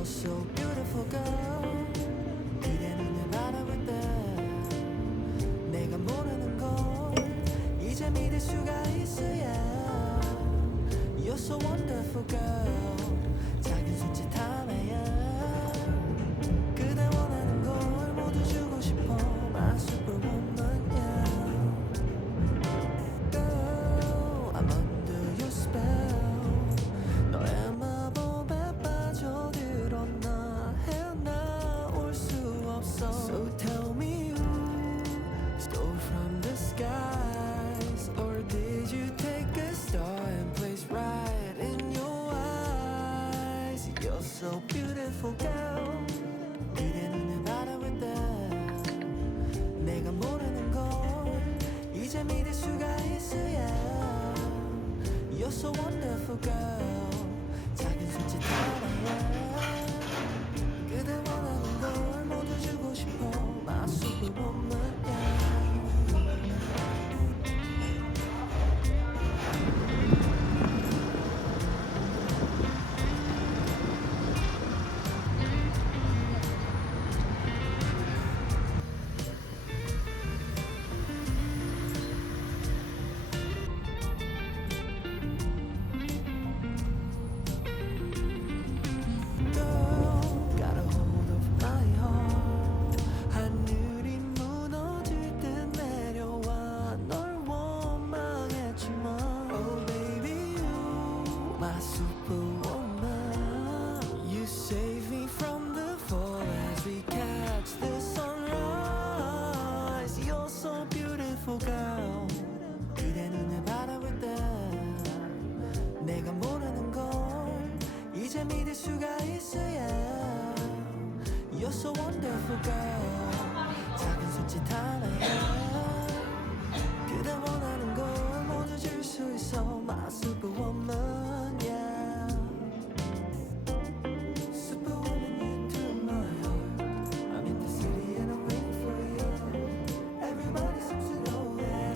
You're so beautiful girl. 그대 눈을 바라볼 때 내가 모르는 걸 이제 믿을 수가 있어야. You're so wonderful girl. 작은 손짓 하나야 그대 원하는 걸 모두 주고 싶어. My superwoman, yeah. Girl, I'm under your spell. 너의 마법에 빠져들어 나 헤어나올 수 없어. So tell me who stole from the skies, or did you take a star and place right in your eyes? You're so beautiful girl. 그대 눈을 바라볼 때 내가 모르는 걸 이제 믿을 수가 있어야. You're so wonderful girl. 작은 손짓 하나야 그대 원하는 걸 모두 주고 싶어. My superwoman, yeah. Girl, got a hold of my heart. 하늘이 무너질 듯 내려와 널 원망했지만 Oh baby you my superwoman. You save me from the fall as we catch the sunrise. You're so beautiful girl. 그대 눈을 바라볼 때 내가 모르는 걸 이제 믿을 수가 있어야. You're so wonderful girl. 작은 손짓 하나야 그대 원하는 걸 모두 줄 수 있어. My superwoman, yeah. Superwoman, you to my heart. I'm in the city and I'm waiting for you. Everybody seems to know it.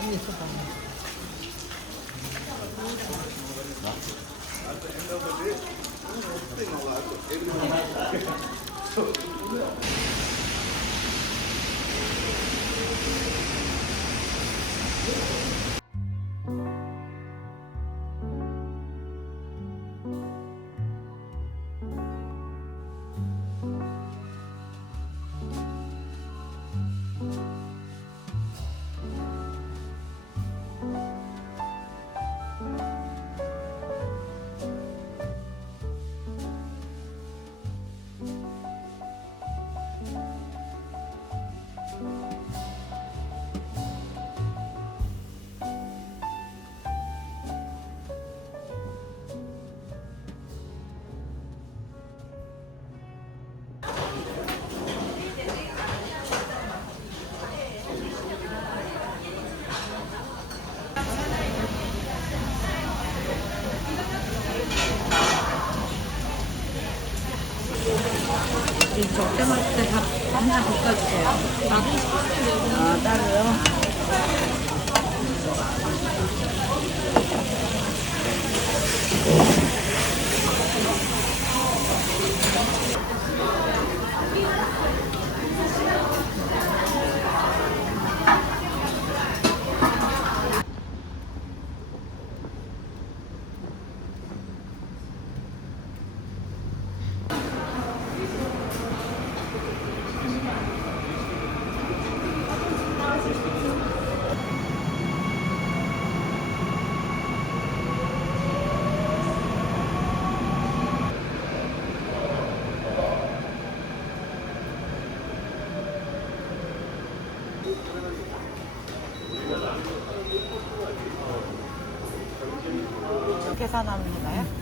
언니 줘봐. 이 적대 맛을 때밥 하나 볶아주세요. 아, 따로요? 계산하면 되나요?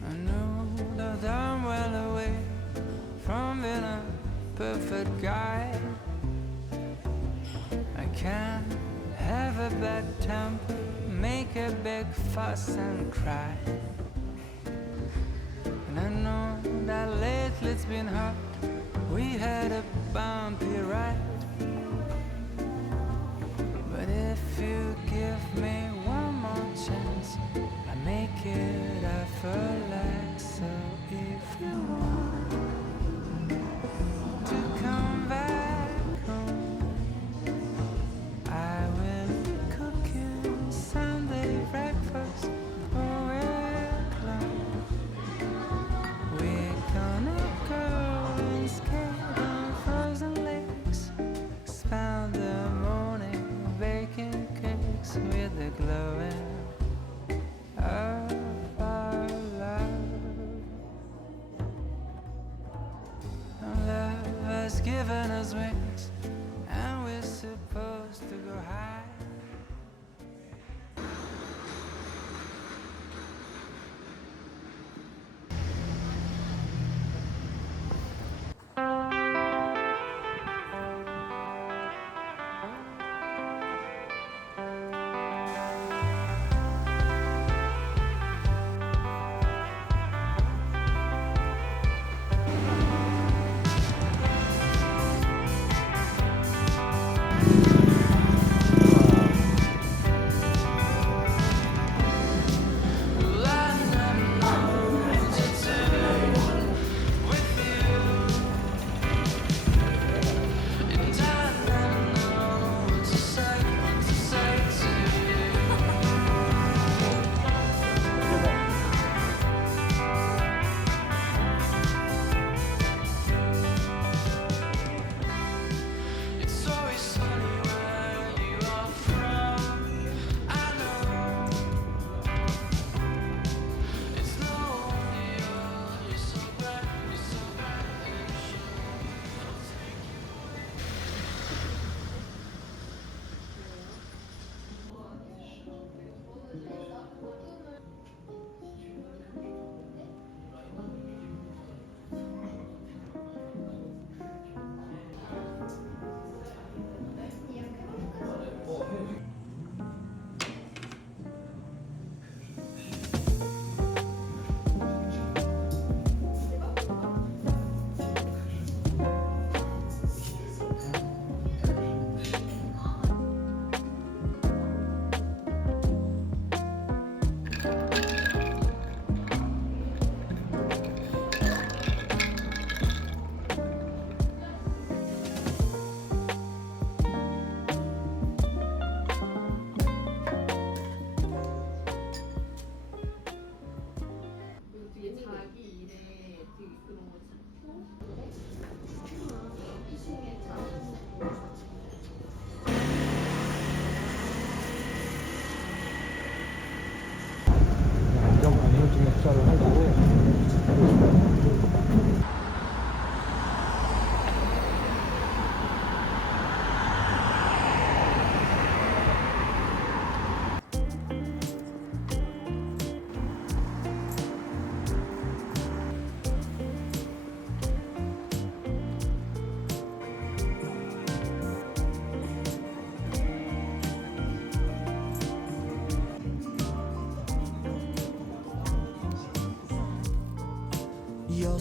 I know that I'm well away from being a perfect guy. I can't have a bad temper, make a big fuss and cry. And I know that lately it's been hard. We had a bumpy ride. But if you give me one more chance, I make it effortless. So if you want to come back home, I will be cooking Sunday breakfast for we're alone. We're gonna go and skate on frozen lakes.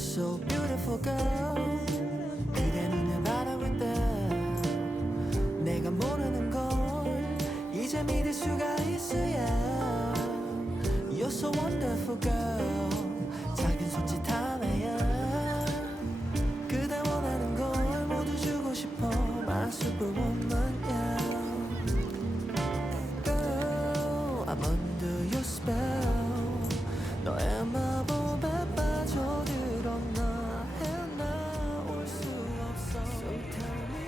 so beautiful girl 그대 눈을 바라볼 때 내가 모르는 걸 이제 믿을 수가 있어 yeah. You're so wonderful girl 작은 손짓 하나야 그대 원하는 걸 모두 주고 싶어 My superwoman yeah. Girl I'm under your spell 너의 마법에 빠져들었나 헤어나올 수 없어 So tell me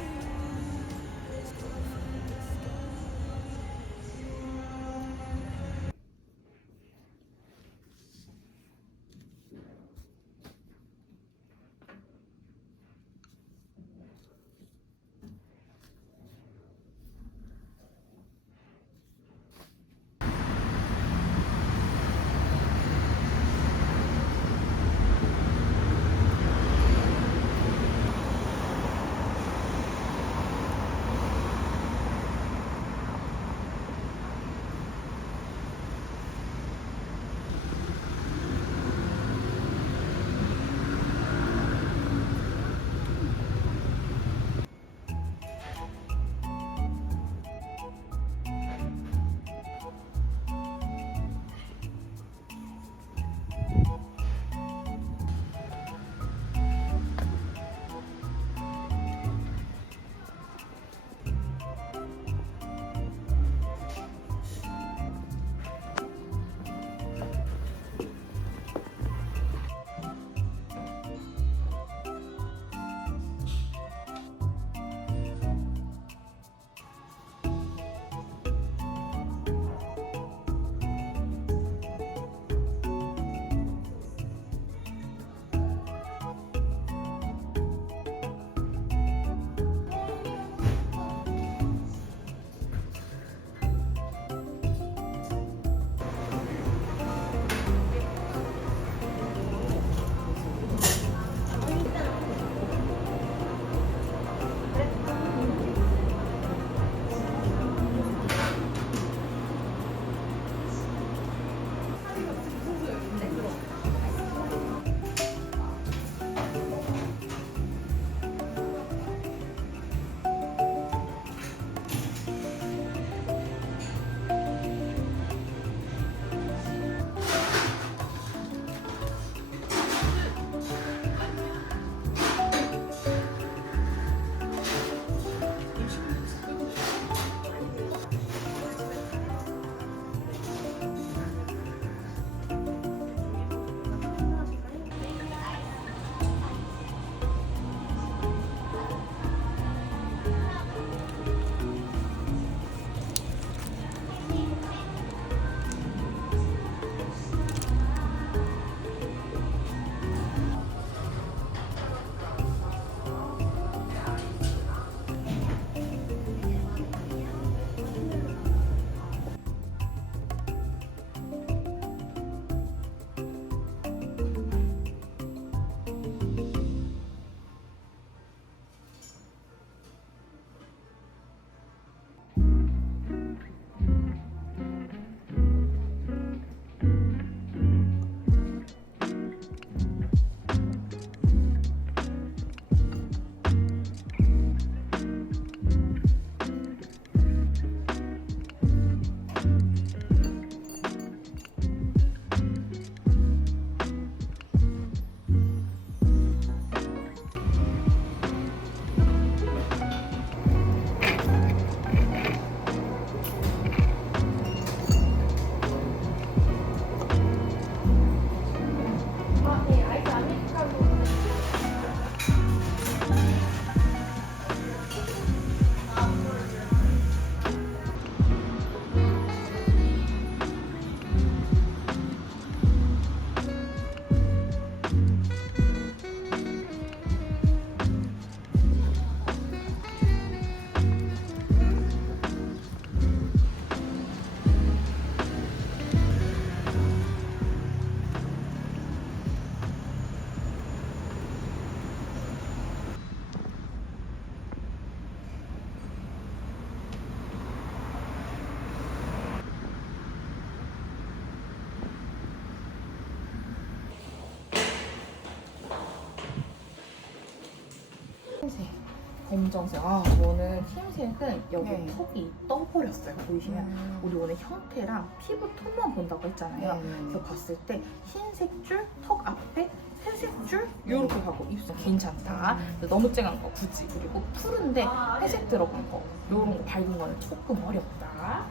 검정색. 아, 저는 흰색은 여기 네. 턱이 떠버렸어요. 보이시면 우리 오늘 형태랑 피부 톤만 본다고 했잖아요. 그래서 봤을 때 흰색 줄, 턱 앞에 회색 줄 이렇게 가고 입술 괜찮다. 근데 너무 쨍한 거 굳이. 그리고 푸른데 회색 들어간 거 이런 거 밝은 거는 조금 어렵다.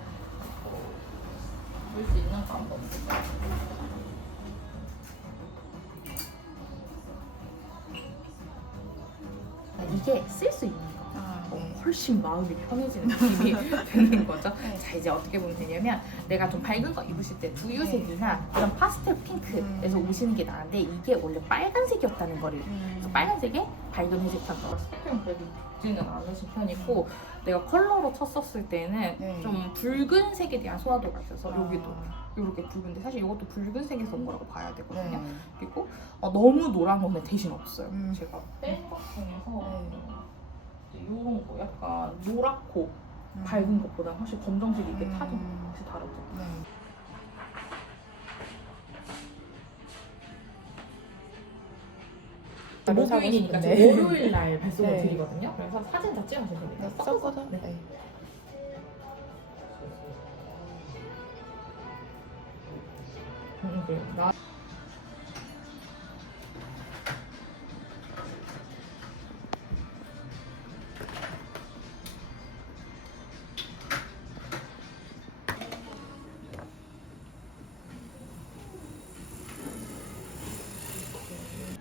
볼 수 있는 방법. 이게 쓸 수 있는 거. 훨씬 마음이 편해지는 느낌이 드는 거죠. 자, 이제 어떻게 보면 되냐면 내가 좀 밝은 거 입으실 때 두유색이나 이런 파스텔 핑크에서 오시는 게 나은데 이게 원래 빨간색이었다는 거를 그래서 빨간색에 밝은 회색 탄거 스펙트럼 그래도 늦지는 않으신 편이고 내가 컬러로 쳤었을 때는 좀 붉은색에 대한 소화도가 있어서 여기도 이렇게 붉은데 사실 이것도 붉은색에서 온 거라고 봐야 되거든요. 그리고 너무 노란 거는 대신 없어요. 제가 뺀 것 중에서 이런 거 약간 노랗고 밝은 것보다 훨씬 검정색이 이게 타도 혹시 다르죠? 목요일이니까 네. 월요일 날 발송을 네. 드리거든요. 그래서 사진 다 찍으시면 됩니다. 섞어서? 네. 네. 그래요.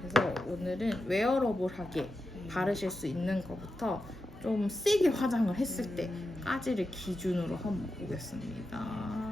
그래서 오늘은 웨어러블하게 바르실 수 있는 것부터 좀 세게 화장을 했을 때까지를 기준으로 한번 보겠습니다.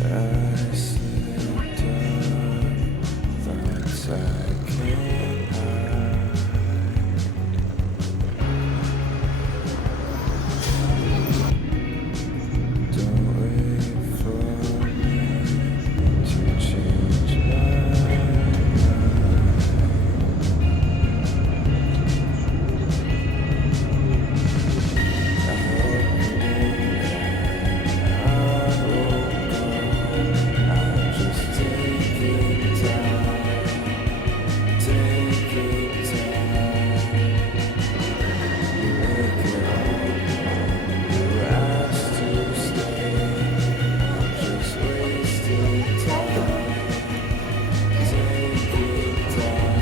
I slipped up, thoughts I can't hide. Don't wait for me to change my I'm just taking time, taking time. You make it all you asked to stay. I'm just wasting time, taking time.